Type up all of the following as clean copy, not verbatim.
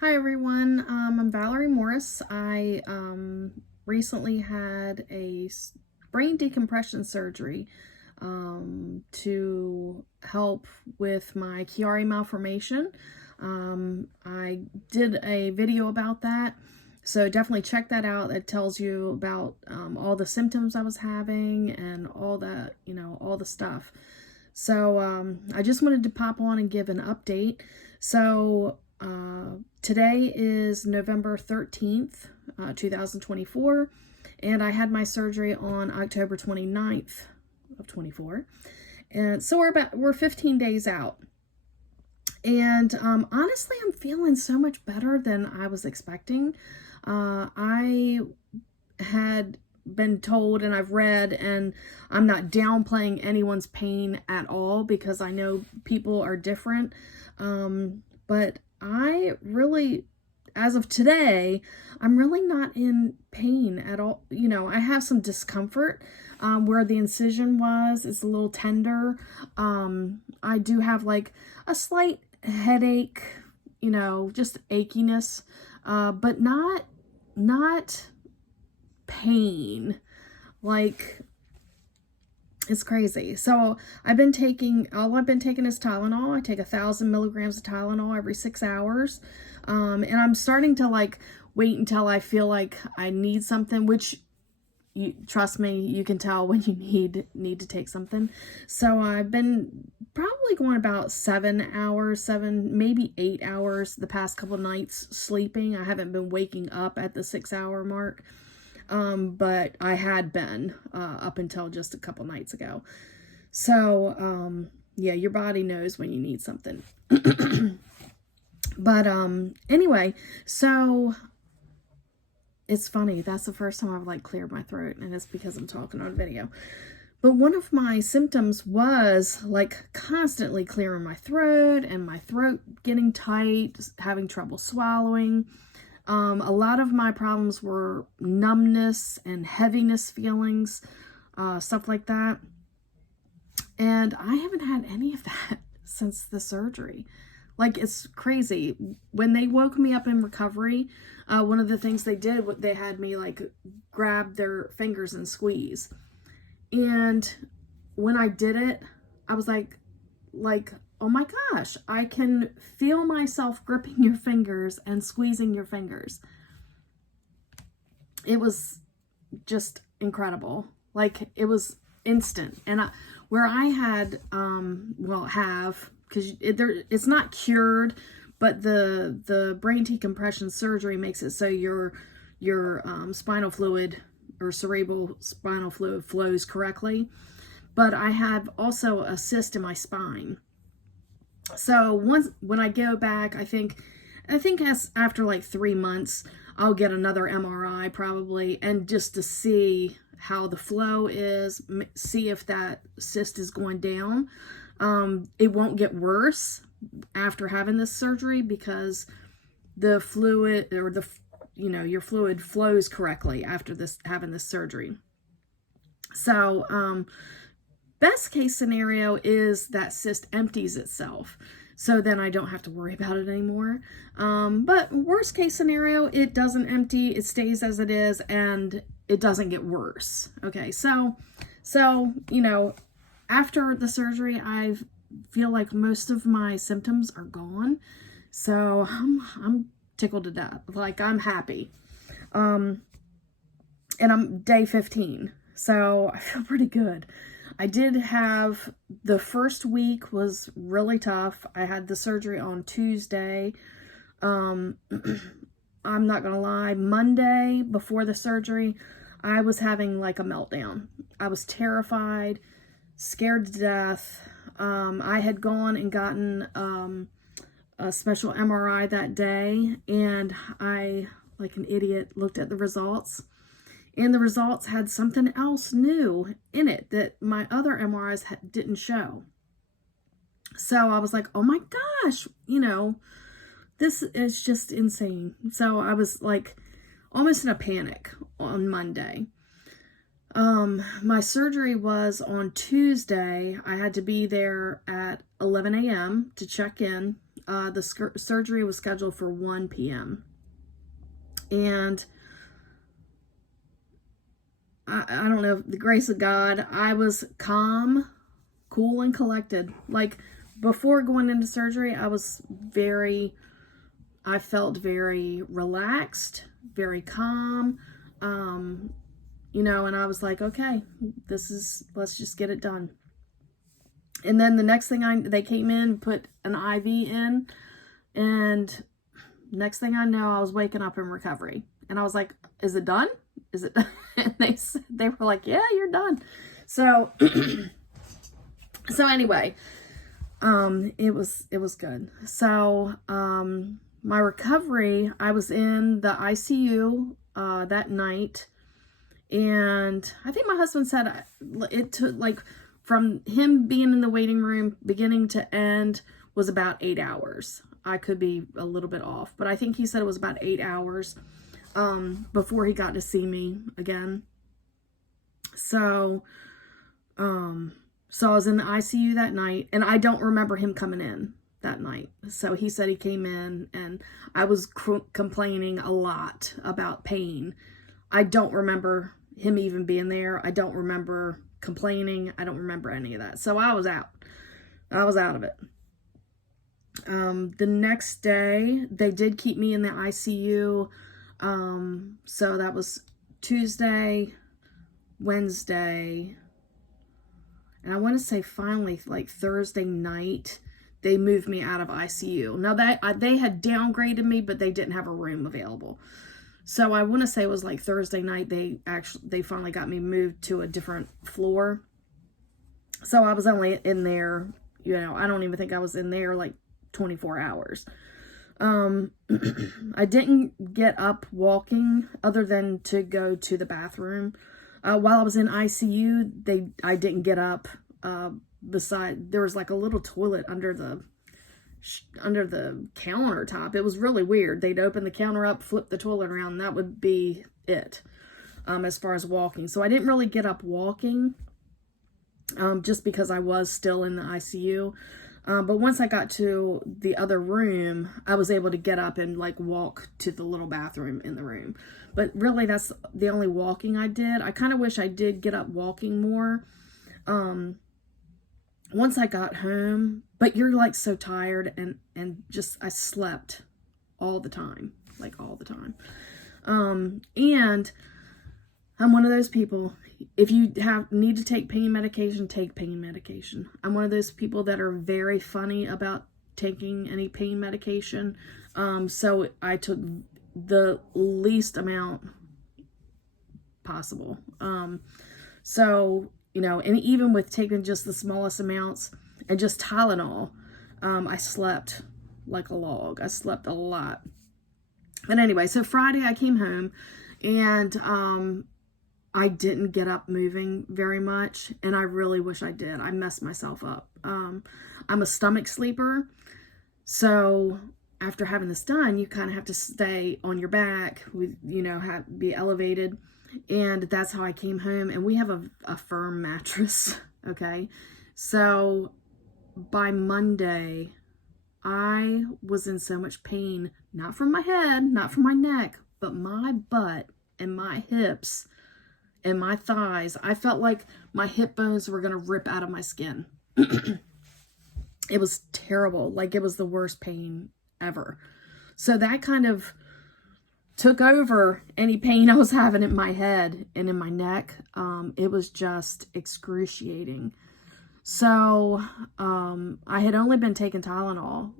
Hi everyone, I'm Valerie Morris. I recently had a brain decompression surgery to help with my Chiari malformation. I did a video about that, so definitely check that out. It tells you about all the symptoms I was having and all that, all the stuff. So I just wanted to pop on and give an update. So today is November 13th, 2024, and I had my surgery on October 29th of 24. And so we're 15 days out. And honestly, I'm feeling so much better than I was expecting. I had been told and I've read, and I'm not downplaying anyone's pain at all because I know people are different. But I really, as of today, I'm really not in pain at all. I have some discomfort where the incision was. It's a little tender. I do have like a slight headache, just achiness, but not pain. Like, it's crazy. So all I've been taking is Tylenol. I take 1,000 milligrams of Tylenol every 6 hours. And I'm starting to like wait until I feel like I need something, which trust me, you can tell when you need to take something. So I've been probably going about 7 hours, maybe 8 hours the past couple of nights sleeping. I haven't been waking up at the 6-hour mark. But I had been up until just a couple nights ago. So, yeah, your body knows when you need something. But anyway, so it's funny. That's the first time I've like cleared my throat, and it's because I'm talking on video. But one of my symptoms was like constantly clearing my throat and my throat getting tight, having trouble swallowing. A lot of my problems were numbness and heaviness feelings, stuff like that. And I haven't had any of that since the surgery. Like, it's crazy. When they woke me up in recovery, one of the things they did, they had me like grab their fingers and squeeze. And when I did it, I was like, oh my gosh, I can feel myself gripping your fingers and squeezing your fingers. It was just incredible. Like, it was instant. And where I had, because it's not cured, but the brain decompression surgery makes it so your spinal fluid or cerebral spinal fluid flows correctly. But I have also a cyst in my spine. So when I go back, I think after like 3 months, I'll get another MRI probably, and just to see how the flow is, see if that cyst is going down. It won't get worse after having this surgery because the fluid or your fluid flows correctly after having this surgery. So, best case scenario is that cyst empties itself. So then I don't have to worry about it anymore. But worst case scenario, it doesn't empty, it stays as it is, and it doesn't get worse. Okay, so after the surgery, I feel like most of my symptoms are gone. So I'm tickled to death. Like, I'm happy. And I'm day 15. So I feel pretty good. I did have, the first week was really tough. I had the surgery on Tuesday. I'm not gonna lie, Monday before the surgery, I was having like a meltdown. I was terrified, scared to death. I had gone and gotten a special MRI that day, and I, like an idiot, looked at the results. And the results had something else new in it that my other MRIs didn't show. So I was like, oh my gosh, this is just insane. So I was like almost in a panic on Monday. My surgery was on Tuesday. I had to be there at 11 a.m. to check in. the surgery was scheduled for 1 p.m. And I don't know, the grace of God, I was calm, cool, and collected. Like, before going into surgery, I felt very relaxed, very calm, you know, and I was like, okay, let's just get it done. And then the next thing they came in, put an IV in, and next thing I know, I was waking up in recovery. And I was like, is it done? Is it? And they were like, yeah, you're done. So, so anyway, it was good. So, my recovery, I was in the ICU, that night. And I think my husband said it took, like, from him being in the waiting room, beginning to end, was about 8 hours. I could be a little bit off, but I think he said it was about 8 hours before he got to see me again. So, so I was in the ICU that night, and I don't remember him coming in that night. So he said he came in, and I was complaining a lot about pain. I don't remember him even being there. I don't remember complaining. I don't remember any of that. So I was out. I was out of it. The next day, they did keep me in the ICU. So that was Tuesday, Wednesday, and I want to say finally, like Thursday night, they moved me out of ICU. Now they had downgraded me, but they didn't have a room available. So I want to say it was like Thursday night, they finally got me moved to a different floor. So I was only in there, you know, I don't even think I was in there like 24 hours. I didn't get up walking other than to go to the bathroom. While I was in ICU, I didn't get up. There was like a little toilet under the countertop. It was really weird. They'd open the counter up, flip the toilet around, and that would be it, as far as walking. So I didn't really get up walking, just because I was still in the ICU. But once I got to the other room, I was able to get up and like walk to the little bathroom in the room. But really, that's the only walking I did. I kind of wish I did get up walking more. Once I got home, but you're like so tired, and just, I slept all the time, like all the time. And I'm one of those people, if you need to take pain medication, take pain medication. I'm one of those people that are very funny about taking any pain medication. So I took the least amount possible. So, you know, and even with taking just the smallest amounts and just Tylenol, I slept like a log. I slept a lot. But anyway, so Friday I came home, and I didn't get up moving very much, and I really wish I did. I messed myself up. I'm a stomach sleeper, so after having this done, you kind of have to stay on your back, with, you know, be elevated, and that's how I came home. And we have a firm mattress, okay? So by Monday, I was in so much pain, not from my head, not from my neck, but my butt and my hips and my thighs. I felt like my hip bones were going to rip out of my skin. It was terrible. Like, it was the worst pain ever. So that kind of took over any pain I was having in my head and in my neck. It was just excruciating. So I had only been taking Tylenol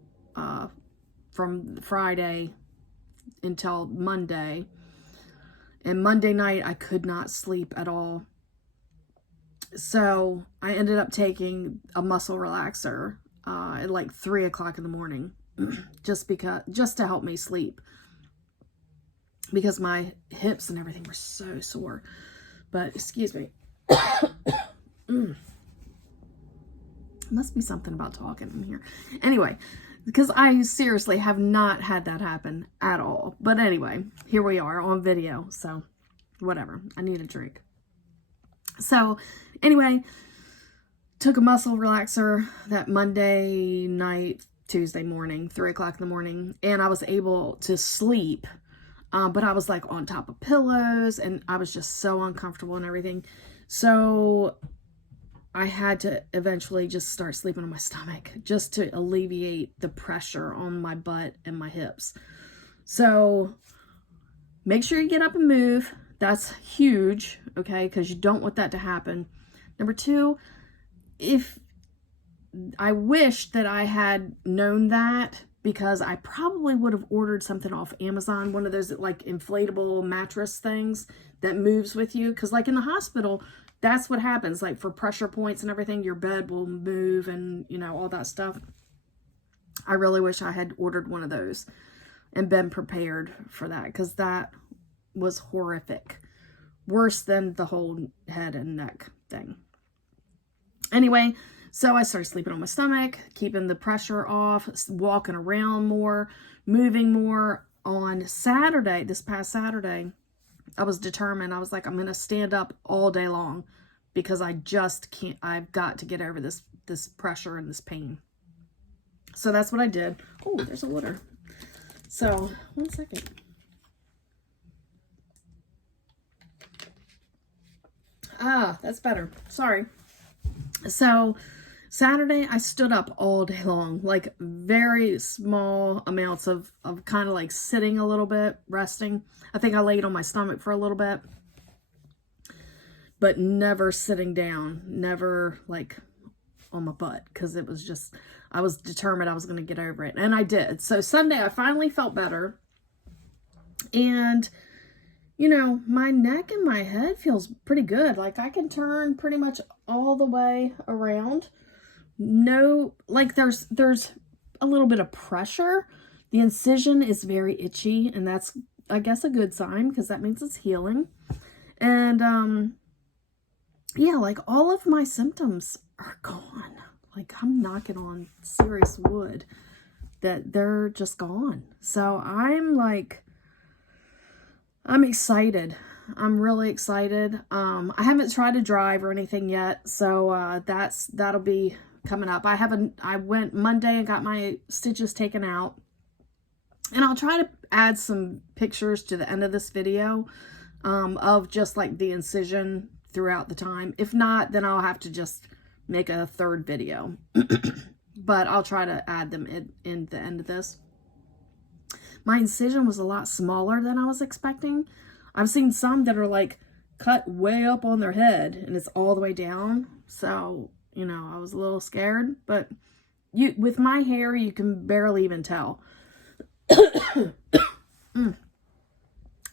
from Friday until Monday. And Monday night, I could not sleep at all. So I ended up taking a muscle relaxer at like 3 o'clock in the morning, just to help me sleep, because my hips and everything were so sore. But excuse me. Must be something about talking in here. Anyway, because I seriously have not had that happen at all. But anyway, here we are on video. So whatever. I need a drink. So anyway, took a muscle relaxer that Monday night, Tuesday morning, 3 o'clock in the morning, and I was able to sleep. But I was like on top of pillows, and I was just so uncomfortable and everything. So I had to eventually just start sleeping on my stomach just to alleviate the pressure on my butt and my hips. So make sure you get up and move. That's huge, okay? Because you don't want that to happen. Number two, if I wish that I had known that, because I probably would have ordered something off Amazon, one of those like inflatable mattress things that moves with you. Because like in the hospital, that's what happens. Like for pressure points and everything, your bed will move and, you know, all that stuff. I really wish I had ordered one of those and been prepared for that, because that was horrific. Worse than the whole head and neck thing. Anyway, so I started sleeping on my stomach, keeping the pressure off, walking around more, moving more. On Saturday, this past Saturday, I was determined. I was like, I'm going to stand up all day long because I just can't, I've got to get over this pressure and this pain. So that's what I did. Oh, there's a water. So, one second. Ah, that's better. Sorry. So Saturday, I stood up all day long, like very small amounts of kind of like sitting a little bit, resting. I think I laid on my stomach for a little bit, but never sitting down, never like on my butt, because it was just, I was determined I was going to get over it. And I did. So Sunday, I finally felt better. And you know, my neck and my head feels pretty good. Like I can turn pretty much all the way around. No, like there's a little bit of pressure. The incision is very itchy, and that's, I guess, a good sign, because that means it's healing. And yeah, like all of my symptoms are gone. Like I'm knocking on serious wood that they're just gone. So I'm excited. I'm really excited. I haven't tried to drive or anything yet, so that'll be coming up. I went Monday and got my stitches taken out, and I'll try to add some pictures to the end of this video of just like the incision throughout the time. If not, then I'll have to just make a third video, but I'll try to add them in the end of this. My incision was a lot smaller than I was expecting. I've seen some that are like cut way up on their head and it's all the way down. So, you know, I was a little scared, but with my hair, you can barely even tell.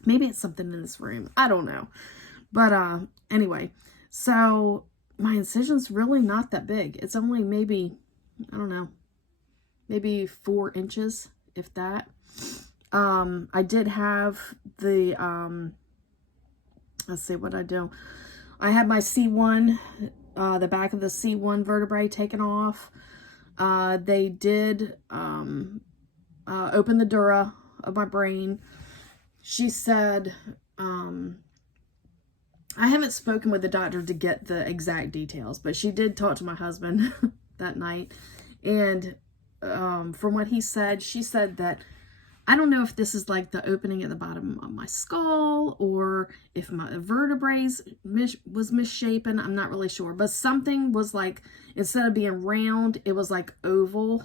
Maybe it's something in this room. I don't know. But anyway, so my incision's really not that big. It's only maybe, I don't know, maybe 4 inches, if that. I did have the, let's see what I do. I had my C1, the back of the C1 vertebrae taken off. They did, open the dura of my brain. She said, I haven't spoken with the doctor to get the exact details, but she did talk to my husband that night. And, from what he said, she said that, I don't know if this is like the opening at the bottom of my skull or if my vertebrae was misshapen. I'm not really sure. But something was like, instead of being round, it was like oval.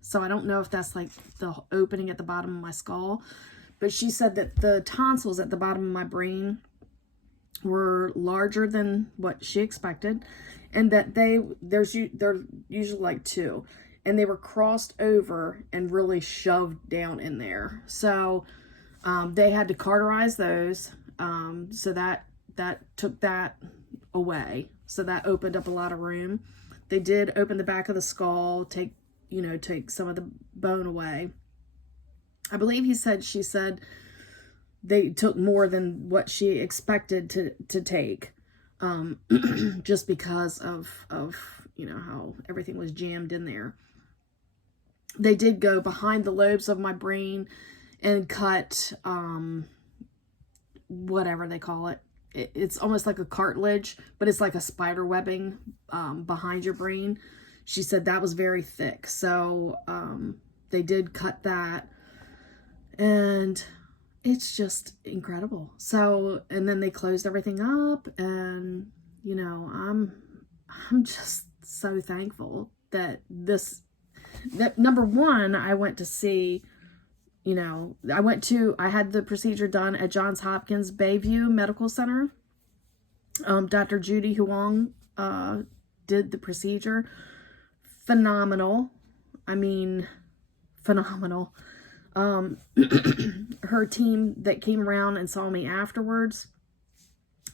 So I don't know if that's like the opening at the bottom of my skull. But she said that the tonsils at the bottom of my brain were larger than what she expected. And that they're usually like 2. And they were crossed over and really shoved down in there. So they had to cauterize those. So that took that away. So that opened up a lot of room. They did open the back of the skull, take some of the bone away. I believe she said they took more than what she expected to take. Just because of how everything was jammed in there. They did go behind the lobes of my brain and cut, whatever they call it. It's almost like a cartilage, but it's like a spider webbing behind your brain. she said that was very thick. So they did cut that, and it's just incredible. So, and then they closed everything up, and you know, I'm just so thankful that number one, I went to see, you know, I had the procedure done at Johns Hopkins Bayview Medical Center. Dr. Judy Huang did the procedure. Phenomenal. I mean, phenomenal. Her team that came around and saw me afterwards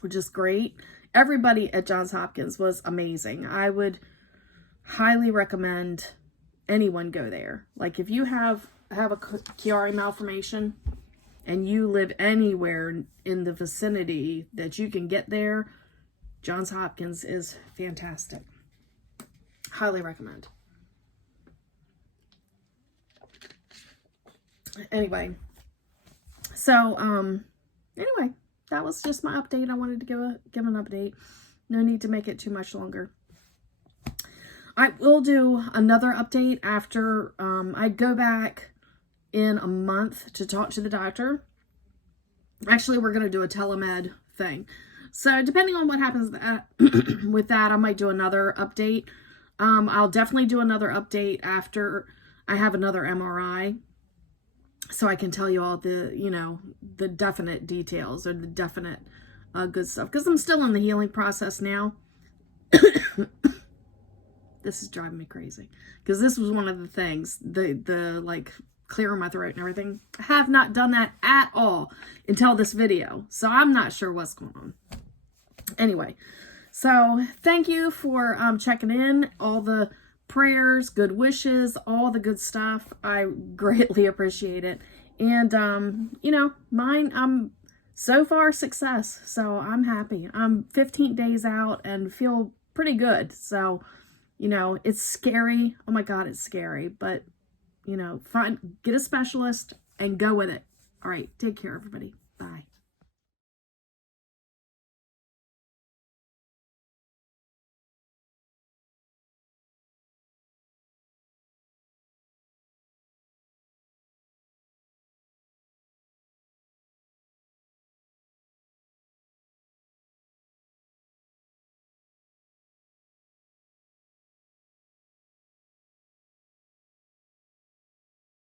were just great. Everybody at Johns Hopkins was amazing. I would highly recommend anyone go there. Like, if you have a Chiari malformation and you live anywhere in the vicinity that you can get there, Johns Hopkins is fantastic. Highly recommend. Anyway, so anyway, that was just my update. I wanted to give an update. No need to make it too much longer. I will do another update after I go back in a month to talk to the doctor. Actually, we're going to do a telemed thing. So depending on what happens with that, I might do another update. I'll definitely do another update after I have another MRI, so I can tell you all the, you know, the definite details or the definite good stuff. Because I'm still in the healing process now. This is driving me crazy. Because this was one of the things, the like clearing my throat and everything. I have not done that at all until this video. So I'm not sure what's going on. Anyway, so thank you for checking in. All the prayers, good wishes, all the good stuff. I greatly appreciate it. And, you know, mine, so far success. So I'm happy. I'm 15 days out and feel pretty good. So, you know, it's scary. Oh my God, it's scary. But, you know, get a specialist and go with it. All right. Take care, everybody. Bye.